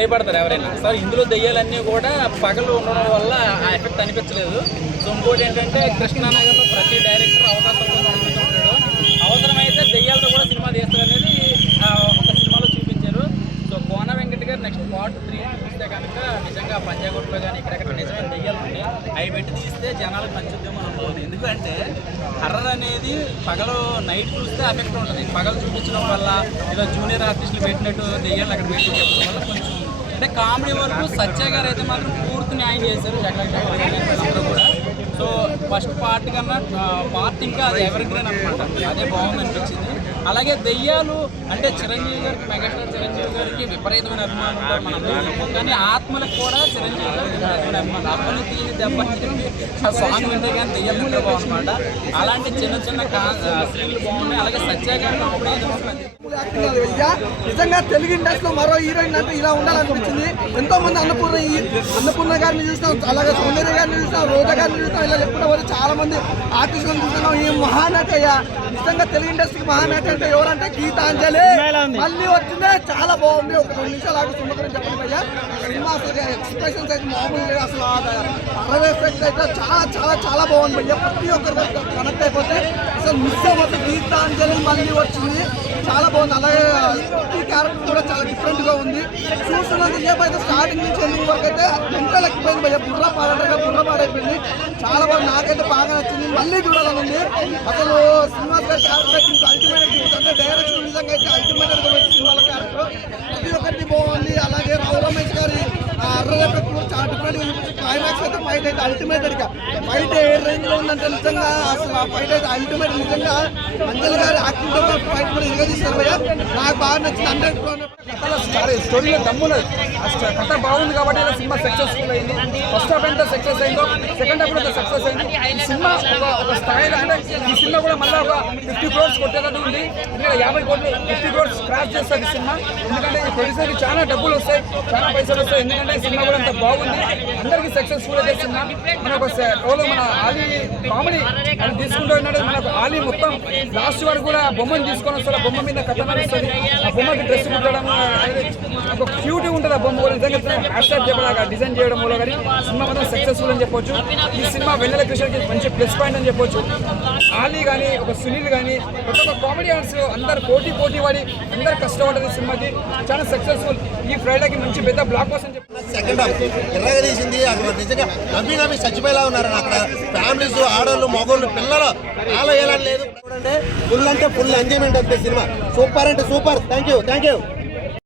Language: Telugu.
భయపడతారు ఎవరైనా. సార్ ఇందులో దెయ్యాలన్నీ కూడా పగలు ఉండడం వల్ల ఆ ఎఫెక్ట్ అనిపించలేదు. సో ఇంకోటి ఏంటంటే కృష్ణానగర్లో ప్రతి డైరెక్టర్ అవకాశం కోసం అవసరమైతే దెయ్యాలతో కూడా సినిమా తీస్తారనేది ఆ, ఒక సినిమాలో చూపించారు. సో కోన వెంకట గారు నెక్స్ట్ పార్ట్ త్రీ చూస్తే కనుక నిజంగా పంజాగుట్లో కానీ ఇక్కడెక్కడ నిజమైన దెయ్యాలు ఉన్నాయి అవి పెట్టి తీస్తే జనాలకు నచ్చుద్దేమో అని అనుకోవాలి. ఎందుకంటే హర్రర్ అనేది పగలు నైట్ చూస్తే ఎఫెక్ట్ ఉంటుంది. పగలు చూపించడం వల్ల ఇలా జూనియర్ ఆర్టిస్టులు పెట్టినట్టు దెయ్యాలు అక్కడ పెట్టి చెప్పడం వల్ల కొంచెం అంటే కామెడీ వరకు సత్య గారు అయితే మాత్రం పూర్తి న్యాయం చేశారు జగన్ అందరూ కూడా. సో ఫస్ట్ పార్ట్ కన్నా పార్ట్ ఇంకా అది ఎవరిగ్రీన్ అనమాట అదే బాగుంది అనిపించింది. అలాగే దెయ్యాలు అంటే చిరంజీవి గారికి మెగాస్టార్ చిరంజీవి గారికి విపరీతమైన అభిమానం కానీ ఆత్మలకు కూడా చిరంజీవి గారికి విపరీతమైన అభిమానం. అప్పని తీసి దెబ్బ ఆ సాంగ్ వింటే కానీ దెయ్యాలు వింటే బాగున్నమాట అలాంటి చిన్న చిన్న కా సీన్లు బాగున్నాయి అలాగే సత్య గారు నిజంగా తెలుగు ఇండస్ట్రీలో మరో హీరోయిన్ అంటే ఇలా ఉండాలనిపించింది. ఎంతో మంది అన్నపూర్ణ అన్నపూర్ణ గారిని చూసినాం అలాగే సౌందర్య గారిని చూసినాం రోజా గారిని చూసినాం ఇలా చెప్పుకుంటే పోతే చాలా మంది ఆర్టిస్టులను చూసినాం. ఈ మహానటి అయ్యా నిజంగా తెలుగు ఇండస్ట్రీకి మహానటి అంటే ఎవరంటే గీతాంజలి. మళ్ళీ వచ్చిందే చాలా బాగుంది. ఒక రెండు నిమిషాలు ఆగి సినిమా గురించి చెప్పండి భయ్యా. సినిమా అసలు ఎక్స్ప్రెషన్స్ అయితే మామూలు అసలు అరవై ఎఫెక్ట్ అయితే చాలా చాలా చాలా బాగుంది భయ్యా. ప్రతి ఒక్కరు కనెక్ట్ అయిపోతే అసలు మిస్ అవ్వదు గీతాంజలి మళ్ళీ వచ్చింది. చాలా బాగుంది. అలాగే ఈ క్యారెక్టర్ కూడా చాలా డిఫరెంట్గా ఉంది. చూస్తున్నంత సేపు అయితే స్టార్టింగ్ నుంచి ఎందుకు వరకు అయితే మెంటల్ ఎక్కిపోయింది భయ బుర్ర పాడటగా బుర్ర పాడైపోయింది. చాలా బాగుంది. నాకైతే బాగా నచ్చింది. మళ్ళీ చూడాలని ఉంది. అసలు శ్రీనివాస్ గారి క్యారెక్టర్ ఇంకా అల్టిమేట్ అంటే డైరెక్షన్ విధంగా అయితే అల్టిమేట్ అర్ర చాలా డిఫరెంట్ క్లైమాక్స్ అయితే ఫైట్ అయితే అల్టిమేటెడ్గా ఫైట్ ఏ రేంజ్లో ఉందంటే నిజంగా అసలు ఆ ఫైట్ అయితే అల్టిమేట్ నిజంగా అంజలి గారి యాక్టింగ్తో ఫైట్ కూడా ఇదిగా భయ్య నాకు బాగా నచ్చింది హండ్రెడ్ స్టోరీలో దమ్ములేదు కథ బాగుంది కాబట్టి సినిమా సక్సెస్ఫుల్ అయింది. ఫస్ట్ హాఫ్ ఎంత సక్సెస్ అయిందో సెకండ్ హాఫ్ కూడా సక్సెస్ అయింది ఈ సినిమా ఒక ఒక స్థాయిలో అంటే ఈ సినిమా కూడా మళ్ళీ ఒక ఫిఫ్టీ క్రోర్స్ కొట్టేటట్టు ఉంది. ఎందుకంటే యాభై కోట్లు ఫిఫ్టీ క్రోర్స్ క్రాస్ చేస్తుంది ఈ సినిమా. ఎందుకంటే ఈ ప్రొడ్యూసర్కి చాలా డబ్బులు వస్తాయి చాలా పైసలు వస్తాయి. ఎందుకంటే ఈ సినిమా కూడా అంత బాగుంది. అందరికీ సక్సెస్ఫుల్ అయితే సినిమా. మన ఒక రోజు మన ఆలీ కామెడీ అది తీసుకుంటూ ఉన్నాడు. మనకు ఆలీ మొత్తం లాస్ట్ వరకు కూడా బొమ్మను తీసుకొని వస్తారు బొమ్మ మీద కథ నడుస్తుంది. ఆ బొమ్మకి డ్రెస్ కుట్టడం ఒక క్యూటీ ఉంటుంది ఆ బొమ్మ కూడా. నిజంగా హ్యాష్ చెప్పలాగా డిజైన్ చేయడం వల్ల కానీ సినిమా మాత్రం సక్సెస్ఫుల్ అని చెప్పొచ్చు. ఈ సినిమా వెన్నెల కిషోర్కి మంచి ప్లస్ పాయింట్ అని చెప్పొచ్చు. ఆలీ కానీ ఒక సునీల్ కానీ ప్రతి ఒక్క కామెడియన్స్ అందరు పోటీ పోటీ పడి అందరు కష్టపడ్డది సినిమాకి. చాలా సక్సెస్ఫుల్ ఈ ఫ్రైడేకి మంచి పెద్ద బ్లాక్ బస్ అని చెప్పి సెకండ్ హాఫ్ ఎర్రగా తీసింది. అక్కడ నిజంగా నమ్మి నమ్మి చచ్చిపోయేలా ఉన్నారు. అక్కడ ఫ్యామిలీస్ ఆడవాళ్ళు మగవాళ్ళు పిల్లలు ఆలో వేయాలని లేదు. చూడండి. ఫుల్ అంటే ఫుల్ ఎంజాయ్మెంట్ అంతే సినిమా. సూపర్ అంటే super thank you thank you